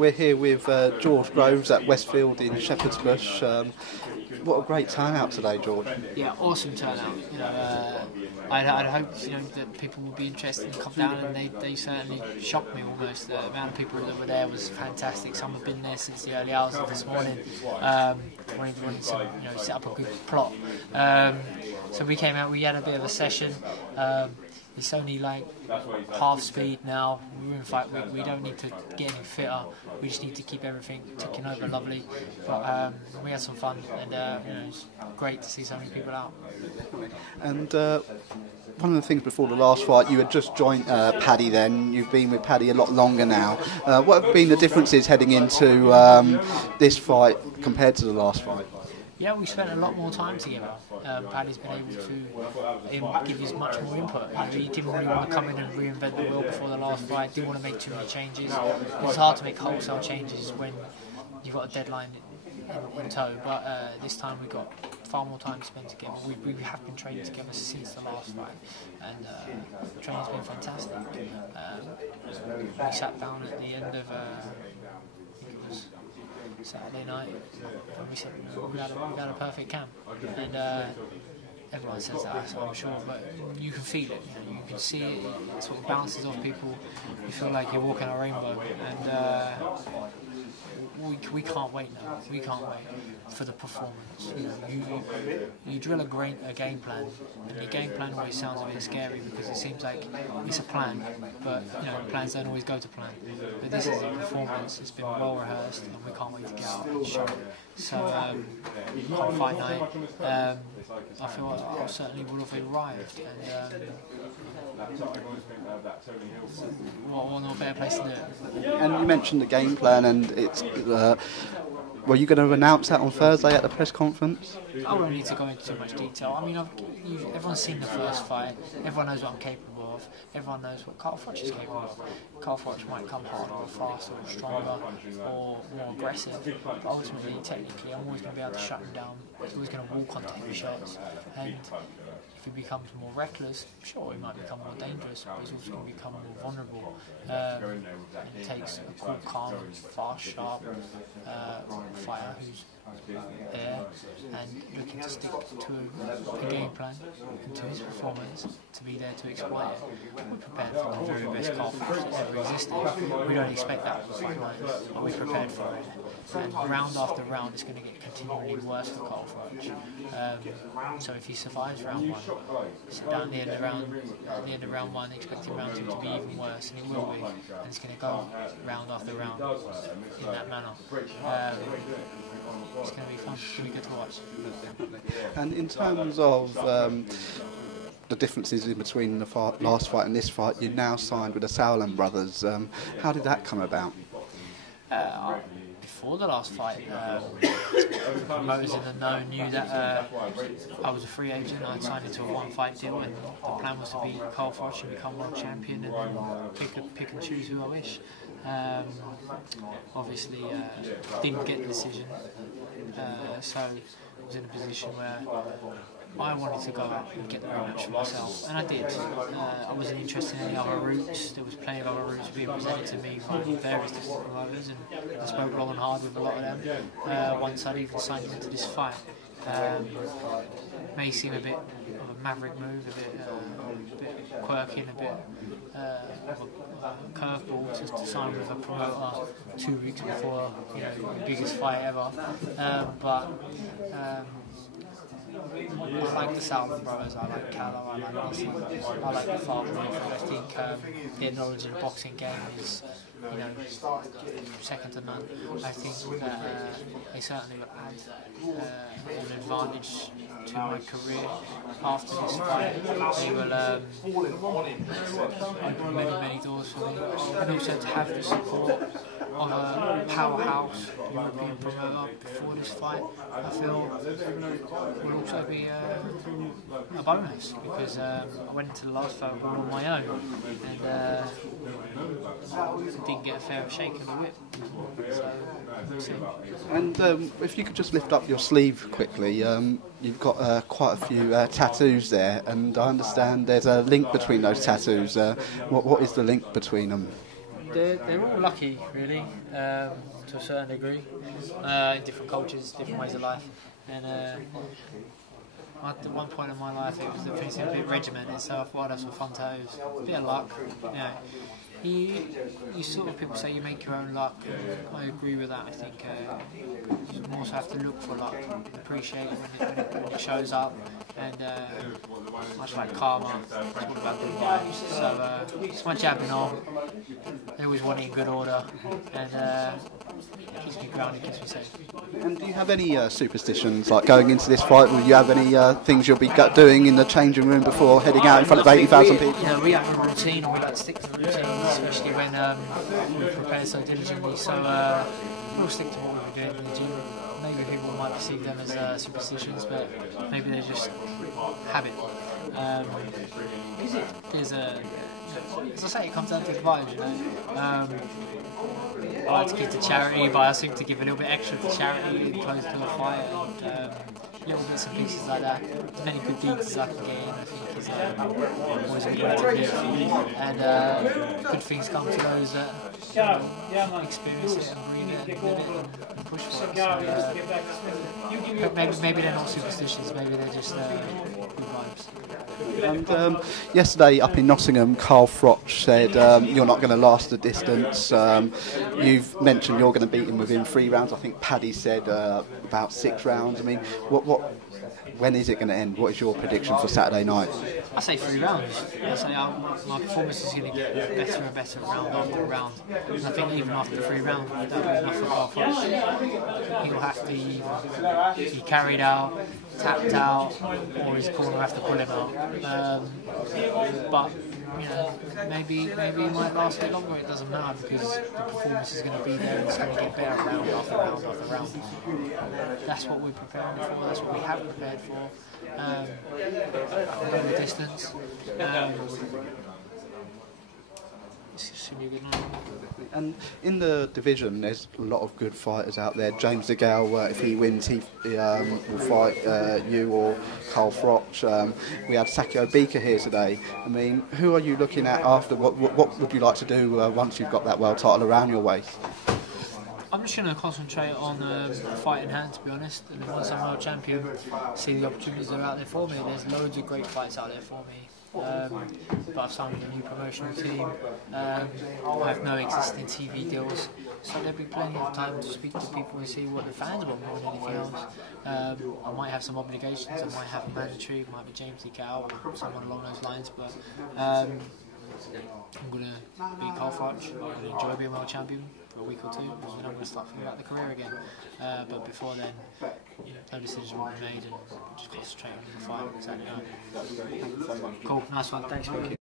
we're here with George Groves at Westfield in Shepherd's Bush. What a great turnout today, George. Yeah, awesome turnout. You know, I'd hoped that people would be interested and come down, and they certainly shocked me almost. The amount of people that were there was fantastic. Some have been there since the early hours of this morning, wanting to set up a good plot. So we came out, we had a bit of a session. It's only like half speed now. We're in fight. We don't need to get any fitter. We just need to keep everything ticking over lovely. But we had some fun, and it's great to see so many people out. And one of the things before the last fight, you had just joined Paddy then. You've been with Paddy a lot longer now. What have been the differences heading into this fight compared to the last fight? Yeah, we spent a lot more time together. Paddy's been able to give us much more input. He didn't really want to come in and reinvent the wheel before the last fight. Didn't want to make too many changes. It's hard to make wholesale changes when you've got a deadline in tow. But this time we got far more time to spend together. We have been training together since the last fight, and training's been fantastic. We sat down at the end of Saturday night, and we said we had a perfect camp, and everyone says that, so I'm sure, but you can feel it, you can see it, it sort of bounces off people. You feel like you're walking a rainbow, and we can't wait now. We can't wait for the performance. You drill a game plan, and your game plan always sounds a bit scary because it seems like it's a plan, but plans don't always go to plan. But this is a performance. It's been well rehearsed, and we can't wait to get out and show it. So on fight night, I feel I certainly will have arrived, and what no better place to do it. And you mentioned the game plan, and it's. Were you going to announce that on Thursday at the press conference? I won't need to go into too much detail. I mean, everyone's seen the first fight. Everyone knows what I'm capable of. Everyone knows what Carl Froch is capable of. Carl Froch might come harder or faster or stronger or more aggressive, but ultimately, technically, I'm always going to be able to shut him down. He's always going to walk onto every shots, and if he becomes more reckless, sure, he might become more dangerous, but he's also going to become more vulnerable. It takes a cool, calm, fast, sharp fighter who's there and looking to stick to a game plan and to his performance to be there to exploit it. We're prepared for the very best Carl Froch that's ever existed. We don't expect that from fight night, but we're prepared for it. And round after round, it's going to get continually worse for Carl Froch. So if he survives round one, so down at the end of round one, expecting round two to be even worse, and it will be. And it's going to go round after round in that manner. It's going to be fun. It's going to be good to watch. And in terms of the differences in between the last fight and this fight, you're now signed with the Sauerland brothers. How did that come about? Before the last fight, promoters in the know knew that I was a free agent. I signed into a one-fight deal, and the plan was to beat Carl Froch and become world champion, and then pick and choose who I wish. Obviously, didn't get the decision, so I was in a position where I wanted to go out and get the rematch for myself, and I did. I wasn't interested in any other routes. There was plenty of other routes being presented to me by various different promoters, and I spoke long and hard with a lot of them. Once I'd even signed into this fight, may seem a bit of a maverick move, a bit quirky, and a bit of a curveball to sign with a promoter 2 weeks before the biggest fight ever. I like the Sauerland brothers, I like Carlo, I like Russell, I like the father. I think their knowledge of the boxing game is second to none. I think that they certainly will add an advantage to my career after this fight. They will open many doors for me, and also to have the support of a powerhouse European promoter before this fight, I feel will also be a bonus, because I went into the last fight all on my own, and didn't get a fair shake of the whip. So we'll see. And if you could just lift up your sleeve quickly, you've got quite a few tattoos there, and I understand there's a link between those tattoos. What is the link between them? They're all lucky, really, to a certain degree, in different cultures, different ways of life. And at one point in my life, it was the thing seemed a bit regimented, so I thought I'd have some fun toes. A bit of luck, you know. You sort of, people say you make your own luck. I agree with that. I think you also have to look for luck, appreciate it when it shows up, and much like karma, it's all about good vibes. So it's my jabbing on. I always want it in good order, and keeps me grounded, keeps me safe. And do you have any superstitions, like going into this fight? Will you have any things you'll be doing in the changing room before heading out in front of 80,000 people? You know, we have a routine, and we like to stick to the routine, especially when we prepare so diligently. So we'll stick to what we're doing in the gym. Maybe people might perceive them as superstitions, but maybe they're just habit. There's as I say, it comes down to the vibes, you know. I like to give to charity, but I think to give a little bit extra to charity close to a fight, and little bits and pieces like that. As many good deeds as I can get in, I think is always a good way to live. And good things come to those that experience it and breathe it and live it and push for it. So, but maybe they're not superstitions, maybe they're just good vibes. And yesterday up in Nottingham, Carl Froch said you're not going to last the distance. You've mentioned you're going to beat him within 3 rounds. I think Paddy said about 6 rounds. I mean, when is it going to end? What is your prediction for Saturday night? I say 3 rounds. I say my performance is going to get better and better round after round. And I think even after 3 rounds, that'll be enough for Carl Froch. He'll have to either be carried out, tapped out, or his corner will have to pull him out. But you know, maybe it might last a bit longer. It doesn't matter because the performance is going to be there and it's going to get better round after round after round. That's what we're preparing for. That's what we have prepared for. I can go the distance. It's going to be a good night. And in the division, there's a lot of good fighters out there. James DeGale, if he wins, he will fight you or Carl Froch. We had Sakio Bika here today. I mean, who are you looking at after? What would you like to do once you've got that world title around your waist? I'm just going to concentrate on the fight in hand, to be honest. And once I'm world champion, see the opportunities that are out there for me. There's loads of great fights out there for me. But I've signed a new promotional team. I have no existing TV deals, so there'll be plenty of time to speak to people and see what the fans want more than anything else. I might have some obligations. I might have a mandatory, might be James DeGale or someone along those lines. But I'm going to beat Carl Froch. I'm going to enjoy being world champion for a week or two, and then I'm going to start thinking about the career again. But before then, no decisions will be made, and just concentrate on the fight. Exactly. Cool, nice one. Thanks.